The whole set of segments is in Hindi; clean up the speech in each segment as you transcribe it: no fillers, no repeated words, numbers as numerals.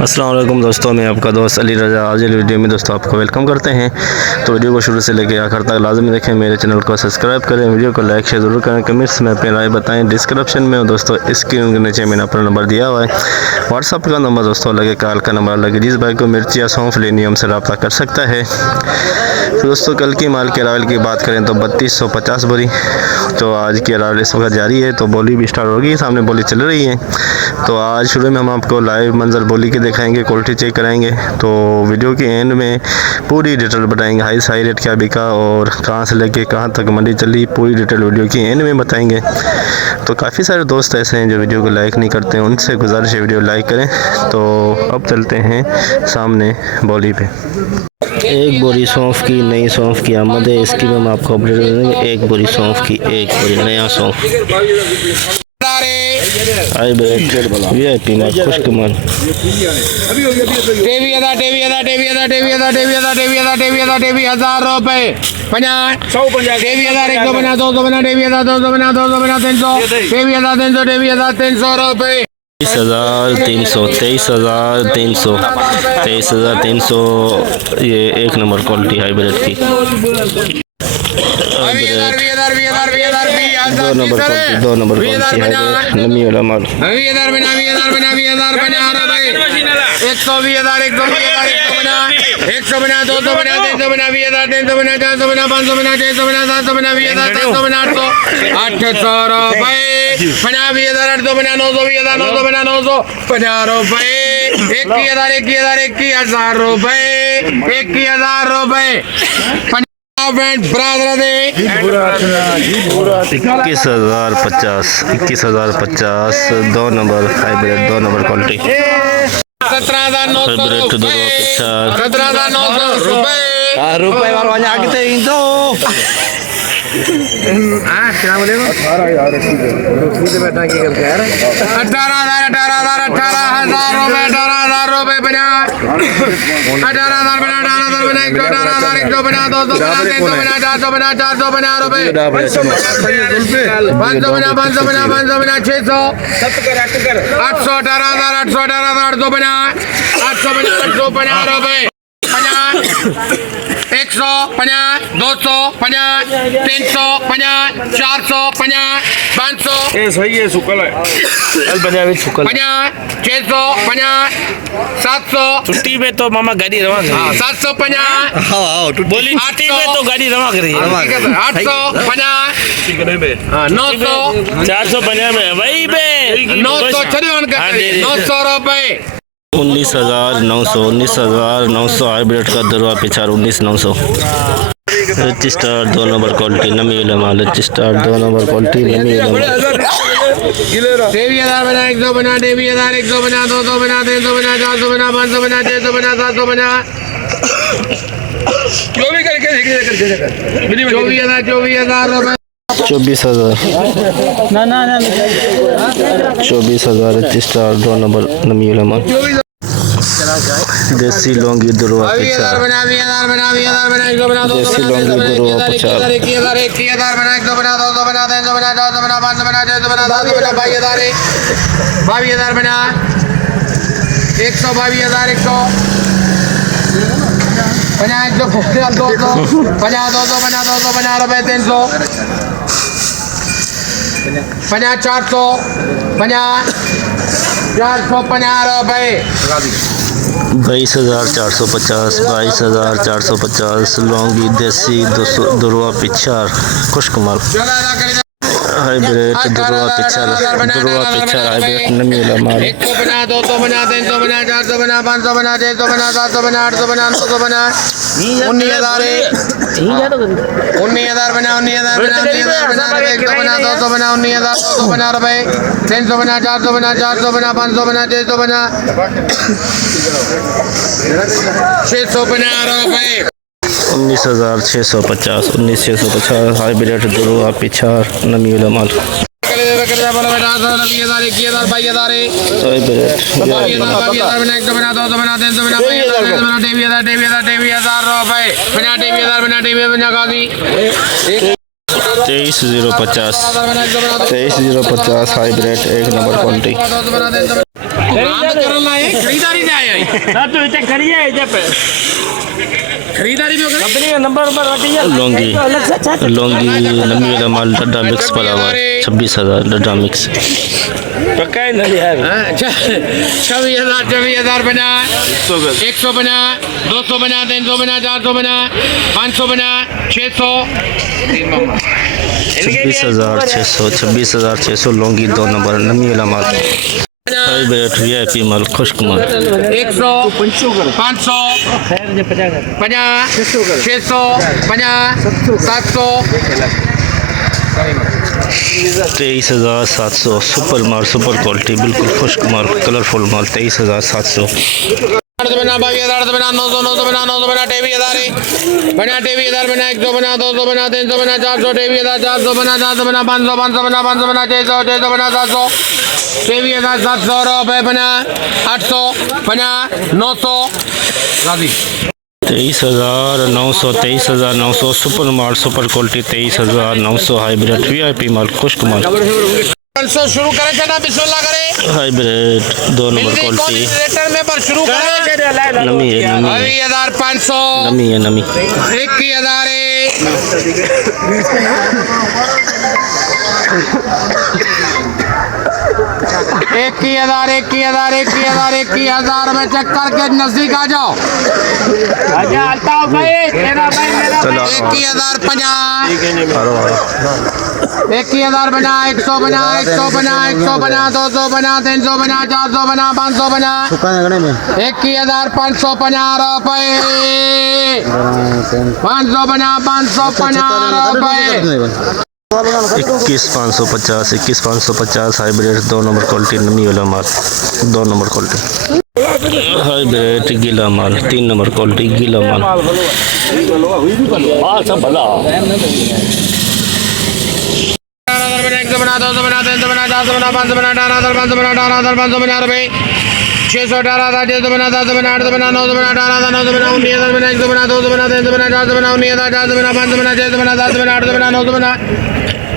अस्सलाम वालेकुम दोस्तों, मैं आपका दोस्त अली रज़ा। आज वीडियो में दोस्तों आपको वेलकम करते हैं। तो वीडियो को शुरू से लेकर आखिर तक लाजमी देखें, मेरे चैनल को सब्सक्राइब करें, वीडियो को लाइक शेयर ज़रूर करें, कमेंट्स में अपनी राय बताएं। डिस्क्रिप्शन में दोस्तों स्क्रीन के नीचे मैंने अपना नंबर दिया हुआ है, व्हाट्सअप का नंबर दोस्तों लगे, कॉल का नंबर लगे। जिस भाई को मिर्च या सौंफ लेनी हमसे रब्ता कर सकता है। तो दोस्तों कल की माल के अरावल की बात करें तो 3250 बोरी। तो आज की अरावल इस वक्त जारी है, तो बोली भी स्टार्ट होगी, सामने बोली चल रही है। तो आज शुरू में हम आपको लाइव मंजर बोली के दिखाएंगे, क्वालिटी चेक कराएंगे। तो वीडियो के एंड में पूरी डिटेल बताएंगे, हाई रेट क्या बिका और कहाँ से लेके कहाँ तक मंडी चली, पूरी डिटेल वीडियो के एंड में बताएंगे। तो काफ़ी सारे दोस्त ऐसे हैं जो वीडियो को लाइक नहीं करते हैं, उनसे गुजारिश है वीडियो लाइक करें। तो अब चलते हैं सामने बोली पे। एक बोरी सौंफ की, नई सौंफ की आमद है, इसकी हम आपको अपडेट देंगे। एक बोरी सौंफ की, एक बोरी नया सौंफ। आई वीआईपी में खुश्क माल 23,000 रुपए 50 23,000 150 250 23,000 250 23,000 23,300 रुपए 23,300 23,300 23,300। ये एक नंबर क्वालिटी हाइब्रिड की, दो नंबर क्वालिटी हाइब्रिड नमी वाला माल। 21,000 रुपए 21,000 रुपए 21,050 दो नंबर हाइब्रिड, दो नंबर क्वालिटी। 17,900 रुपए क्या बोले 18,000 रुपए 18,000 रुपए 18,000 150 250 350 450 500 सही है, सुकल है 50 650 700 छुट्टी में तो मामा गाड़ी रवा करी। 750 बोली छुट्टी में तो गाड़ी रवा करी 850 900 450 में वही पे 900 900 रुपए 19,900 हाइब्रिड का दरवा पिछाड़ 19,900। रजिस्टर दो नंबर क्वालिटी नमी वाला माल, रजिस्टर दो नंबर क्वालिटी नमी वाला माल। 23,000 बना 100 बना 23,000 100 बना 200 बना 300 बना 400 बना 500 बना 600 बना 700 बना 24,000 रुपए 24,000 24,000 रजिस्टर दो नंबर नमी वाला माल। देसी लौंगी दुरवा पिछाड़, देसी लौंगी दुरवा पिछाड़ 21,000 बना 100 बना 200 बना 300 बना 400 बना 500 बना 600 बना 700 बना 22,000 बना 122,000 100 50 200 50 200 बना 200 बना रुपए 300 50 400 50 450 रुपए 22,450 22,450 लौंगी देसी दुरवा पिछाड़ खुश्क माल हाइब्रिड दुरवा पिछाड़ हाइब्रिड नमी वाला माल। 150 200 बना 300 बना 400 बना 500 बना 600 बना 700 बना 800 बना 900 बना 19,000 बना 19,000 बना 100 बना 200 बना 19,000 200 बना रुपए 300 बना 400 बना 500 बना 600 बना 600 बना रुपए 19,650 19,650 हाइब्रिड दुरवा पिछाड़ नमी वाला माल। तेईस 050 हाइब्रिड एक नंबर क्वालिटी। खरीदारी से आया ना तो इतने करिए इधर पे खरीदारी भी कंपनी का नंबर वटी है लौंगी लौंगी नमी वाला माल डड्डा मिक्स पड़ा हुआ है 26,000 डड्डा मिक्स पक्का ही नहीं है 26,000 बना 100 बना 200 बना 300 बना 400 बना 500 बना 600 26,600 लौंगी 2 नंबर नमी वाला माल हाई ब्रेड वीआईपी माल खुश्क माल 100 500 50 600 50 700 23,700 सुपर माल सुपर क्वालिटी बिल्कुल खुश्क माल कलरफुल माल 23,700 बना 22,000 बना 900 बना 23,000 बना 23,000 बना 100 बना 200 बना 300 बना 400 23,000 400 बना 400 बना 500 बना 500 बना 600 बना 700 23,700 रुपए बना 800 बना 900 राजी 23,900 सुपर माल सुपर क्वालिटी 23,900 हाइब्रिड वीआईपी माल खुश्क माल 500 शुरू करे थे ना बिस्मिल्लाह करे हाइब्रिड 2 नंबर क्वालिटी रेटर में पर शुरू करे नमी है 22,500 नमी 21,000 21,000 में चेक करके नजदीक आ जाओ 21,050 बना 100 बना 200 बना 300 बना 400 बना 500 बना 21,550 रुपए 500 बना 550 रुपए 21,550 हाइब्रिड 2 नंबर क्वालिटी नमी वाला माल 2 नंबर क्वालिटी हाइब्रिड गीला माल 3 नंबर क्वालिटी गीला माल सब भला 100 बना 200 बना 300 बना 400 बना 500 बना 18,500 बना 18,500 बना रुपए 600 18,000 बना 10 बना 8 बना 9 बना 18,900 बना 19,000 बना 100 बना 200 बना 300 बना 400 बना 19,000 बना 500 बना 600 बना 7 बना 8 बना 9 बना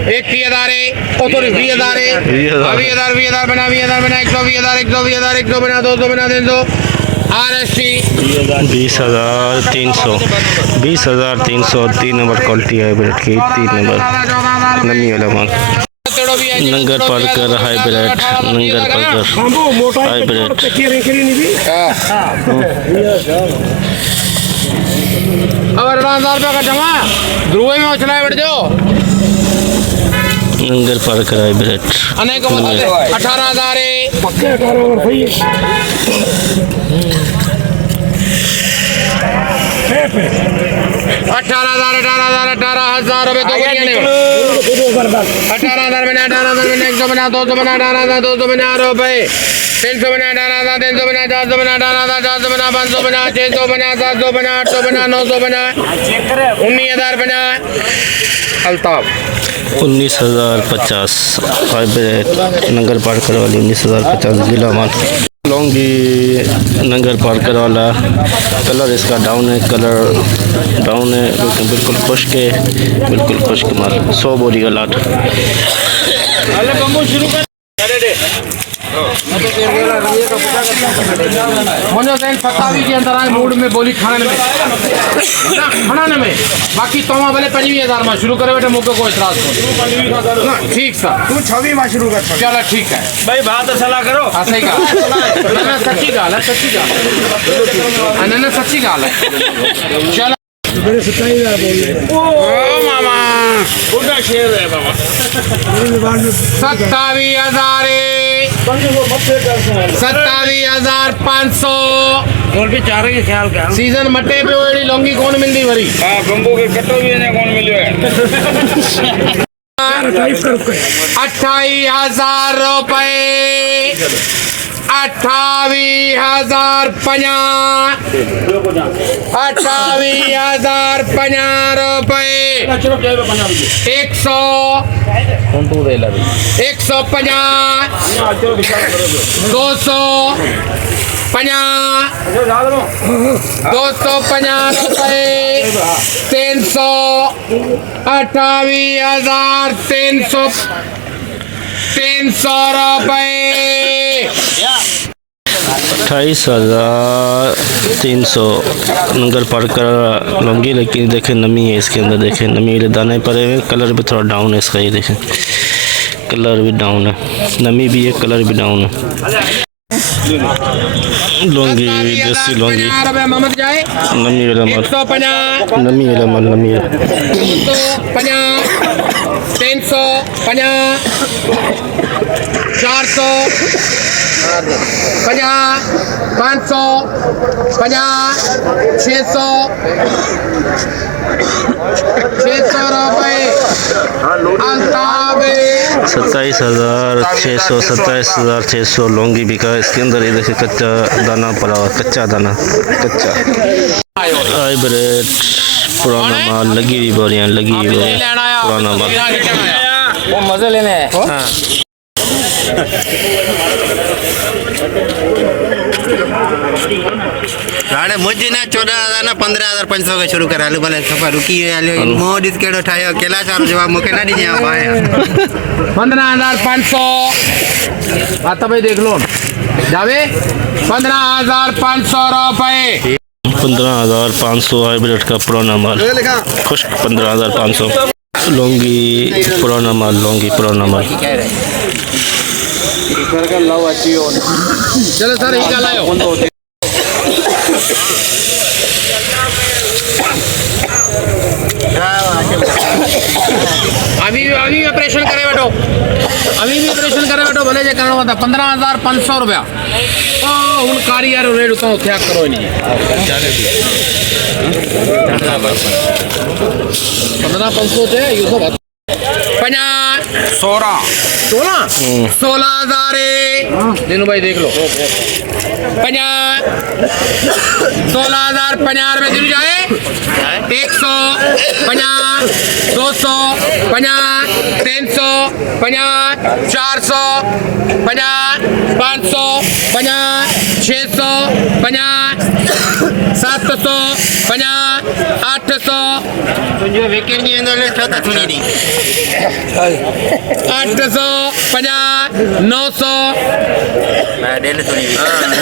21,000 20,000 बना 120,000 बना 120,000 बना 200 बना 300 RST 20,300 3 नंबर क्वालिटी हाइब्रिड की 3 नंबर नमी वाला माल नंगर पारकर हाइब्रिड नंगर पारकर हाइब्रिड और 18,000 रुपये का जमा ध्रुवे में उछलाए बैठ जाओ नंगर पारकर हाइब्रिड अनेक 18,000 18,000 रुपये दो 18,000 बना 100 बना 200 बना 200 बना रुपए 300 बना 300 बना 400 बना 400 बना 500 बना 600 बना 700 बना 800 बना 900 बना 19,000 बना अल्ताफ 19,050 हाइब्रिड नंगर पारकर वाली 19,050 जिला माल लौंगी नंगर पारकर वाला कलर इसका डाउन है लेकिन बिल्कुल खुश्क है बिल्कुल खुश्क माल 100 बोरी का लाट मुझे सेन सतावी के अंदर आए मूड में बोली खाने में बाकी तो भले 25,000 में शुरू करे बेटे मुझको कोई इतराज नहीं ठीक सर तू 26 में शुरू कर चलो ठीक है भाई बात सलाह करो सही कहा ना सच्ची गाल है सच्ची गाल है चलो मेरे 27,000 बोल रहे ओ मामा पूरा शेर है बाबा 27,500 और भी चार के ख्याल का सीजन मटे पे ओड़ी लौंगी कौन मिलती वरी हां गंबू के कट्टो भी ने कौन मिलियो है 28,000 रुपए 28,050 रुपए 100 150 250 रुपए 300 28,300 रुपए 28,300 नगर पार्कर लूँगी, लेकिन देखें नमी है इसके अंदर, देखें नमी वाले दाने पड़े हुए, कलर भी थोड़ा डाउन है इसका, ये देखें कलर भी डाउन है, नमी भी है, कलर भी डाउन है। लूँगी देसी लूँगी, मोहम्मद जाए नमी वाला माल, 150 नमी वाला माल, नमी वाला 250 350 400 50 500 50 600 रुपये अल्ताबे 27,600 लौंगी बिका इसके अंदर। ये देखिए कच्चा दाना पड़ा हुआ, कच्चा दाना, कच्चा हाइब्रिड पुराना माल, लगी हुई बोरियां, लगी हुई बोरियां, पुराना माल। वो मजे लेने हैं। राणे मुझे ना 14,000 ना 15,500 का शुरू करा लो भले सफा रुकी है मोड इसके उठायो केला चारो जवाब मुके ना दीजिए आप आए 15,500 आता भाई देख लो जावे 15,500 रुपये 15,500 हाइब्रिड का पुराना माल, खुश्क 15,500 लौंगी पुराना माल, लौंगी पुराना माल। चलो सर ही लायो अभी ऑपरेशन करे बैठो, अभी भी ऑपरेशन करे बैठो, भले जे करना होता 15,500 रुपया हूँ कारी यार रेट उतना क्या करो नहीं 15,500 थे ये सब 16,000 दिनू भाई देख लो 16,000 50 रुपये दिन जाए 150 200 50 300 50 400 50 500 50 600 50 700 50 800 तुझे वीकेंड की अंदर ले छता सुनी दी 800 50 900 मैं डेली सुनी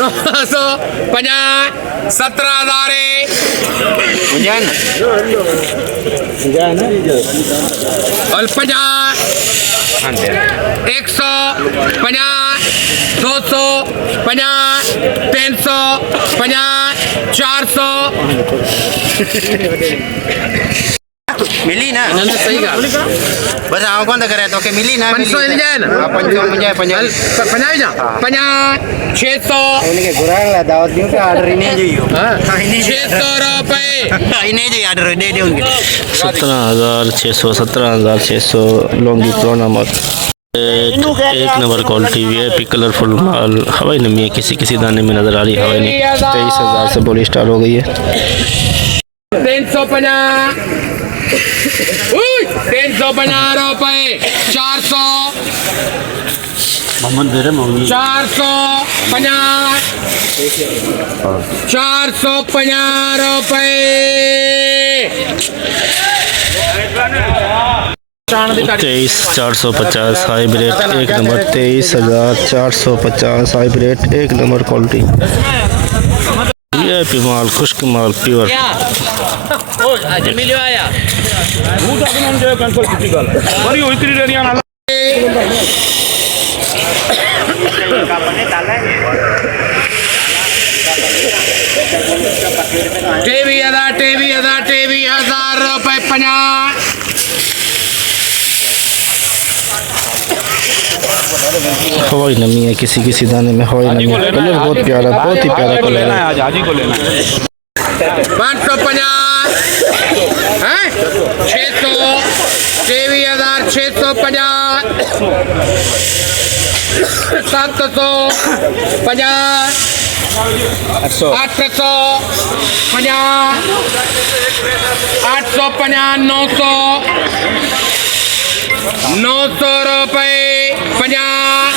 950 17,000 मुझे और 50 100 50 200 50 300 50 400 मिली ना सही का बस आओ कौन करे तो के मिली ना 500 मिल जाए ना 500 मुझे 50 50 जा 50 600 उनके गुरांग ला दावत दियो के ऑर्डर ही नहीं जियो 600 रुपए ही नहीं जियो ऑर्डर दे दे उनके 17,600 लौंगी पुराना माल। एक नंबर क्वालिटी वीआईपी कलरफुल माल, हवाई नमी है, किसी किसी दाने में नजर आ रही है हवाई नमी। 23,000 से बोली स्टार्ट हो गई है। 350 350 रुपए 400 450 450 रुपए 23,450 हाइब्रिड एक नंबर, 23,450 हाइब्रिड एक नंबर क्वालिटी वीआईपी माल, खुश्क माल प्योर। टेवी हजार रुपए 50 हवाई नमी है, किसी किसी दाने में हवाई नमी है। कलर बहुत प्यारा, बहुत ही प्यारा कलर है। 550 हैं 600 23,650 700 50 800 50 850 900 रुपए 50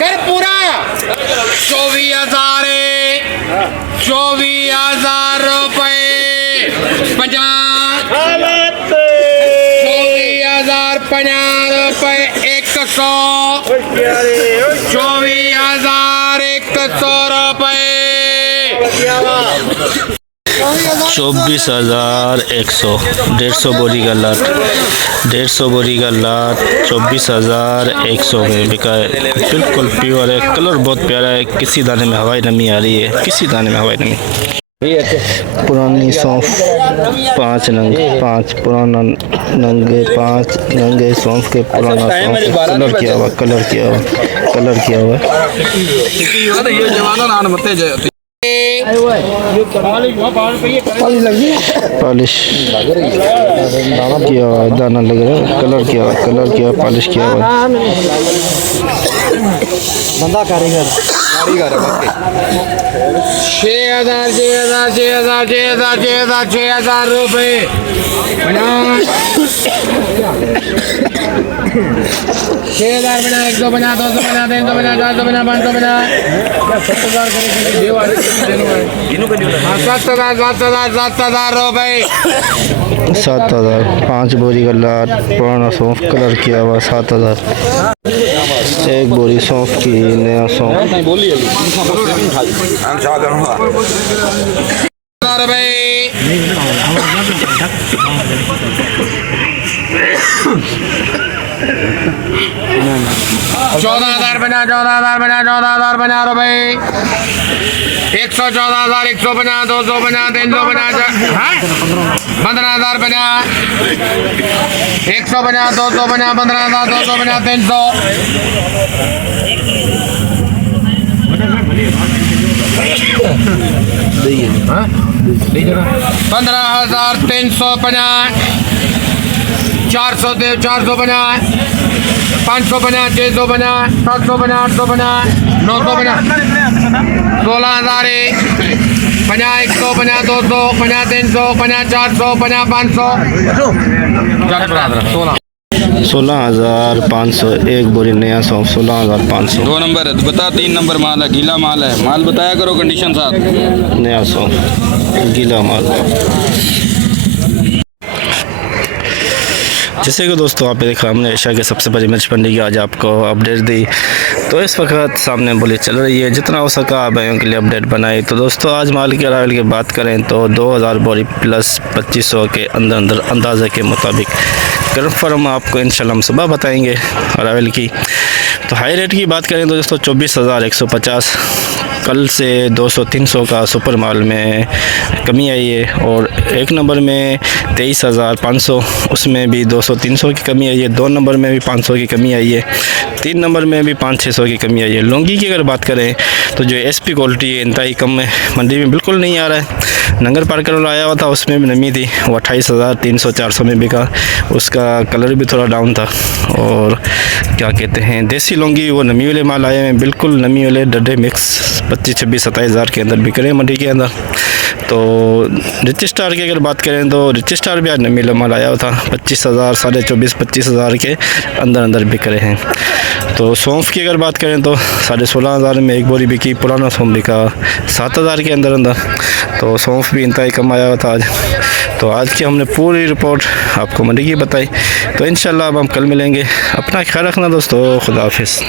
कर पूरा 24,000 रुपए 50 24,050 रुपए 100 24,100 24,100 150 बोरी का लाट 150 बोरी का लाट 24,100 में बिका है। बिल्कुल प्योर है, कलर बहुत प्यारा है। किसी दाने में हवाई नमी आ रही है, किसी दाने में हवाई नमी। पुरानी सौंफ 5 नंग 5 पुराना नंगे 5 नंगे सौंफ के पुराना सौंफ कलर किया हुआ पॉलिश किया हुआ दाना लग रहा है, कलर किया पॉलिश किया हुआ। बंदा कारीगर 6,000 रुपए 6,000 बना 100 बना 200 बना 300 बना 400 बना 500 बना 7,000 रुपए 7,000 5 बोरी का लाट पुराना सौंफ कलर किया हुआ 7,000। एक बोरी सौंफ की नया सौंफ चौदह हजार बना रुपए 114,000 100 बना 200 बना 300 बना 15,000 बना 100 बना 200 बना 15,000 200 बना 300 15,300 बना 400 बना 500 बना 600 बना 700 बना 800 बना 900 बना 16,000 बना 100 बना 200 बना 300 बना 400 बना 500 16,500 एक बोरी नया सौंफ 16,500। 2 नंबर है, बता 3 नंबर माल है, गीला माल है। माल बताया करो कंडीशन साथ। नया सौंफ गीला माल। जैसे कि दोस्तों आप देखा हमने एशिया के सबसे बड़ी मिर्च मंडी की आज आपको अपडेट दी। तो इस वक्त सामने बोली चल रही है, जितना हो सका आप भाइयों के लिए अपडेट बनाई। तो दोस्तों आज माल के अरावल की बात करें तो 2,000 बोरी प्लस 2,500 के अंदर अंदाजे के मुताबिक कन्फर्म आपको इंशाल्लाह हम सुबह बताएंगे अरावल की। तो हाई रेट की बात करें तो दोस्तों 24,150 कल से 200-300 का सुपर माल में कमी आई है। और एक नंबर में 23,500 उसमें भी 200-300 की कमी आई है। 2 नंबर में भी 500 की कमी आई है। 3 नंबर में भी 500-600 की कमी आई है। लौंगी की अगर बात करें तो जो SP क्वालिटी है इंतहाई कम है, मंडी में बिल्कुल नहीं आ रहा है। नंगर पार्कर वाला आया हुआ था, उसमें भी नमी थी, वो 28,300-400 में बिका। उसका कलर भी थोड़ा डाउन था। और क्या कहते हैं देसी लौंगी वो नमी वाले माल आए हैं, बिल्कुल नमी वाले डड्डे मिक्स 25-26-27 के अंदर बिक रहे हैं मंडी के अंदर। तो रिच स्टार की अगर बात करें तो रिच स्टार भी आज नमी वाला माल आया हुआ था, 25,000 24,000-25,000 के अंदर बिक रहे हैं। तो सौंफ की अगर बात करें तो 16,500 में एक बोरी बिकी। पुराना सौंफ बिका 7,000 के अंदर। तो सौंफ भी इंतहाई कम आया हुआ था आज। तो आज की हमने पूरी रिपोर्ट आपको मंडी की बताई। तो इंशाल्लाह अब हम कल मिलेंगे। अपना ख्याल रखना दोस्तों, खुदा हाफिज़।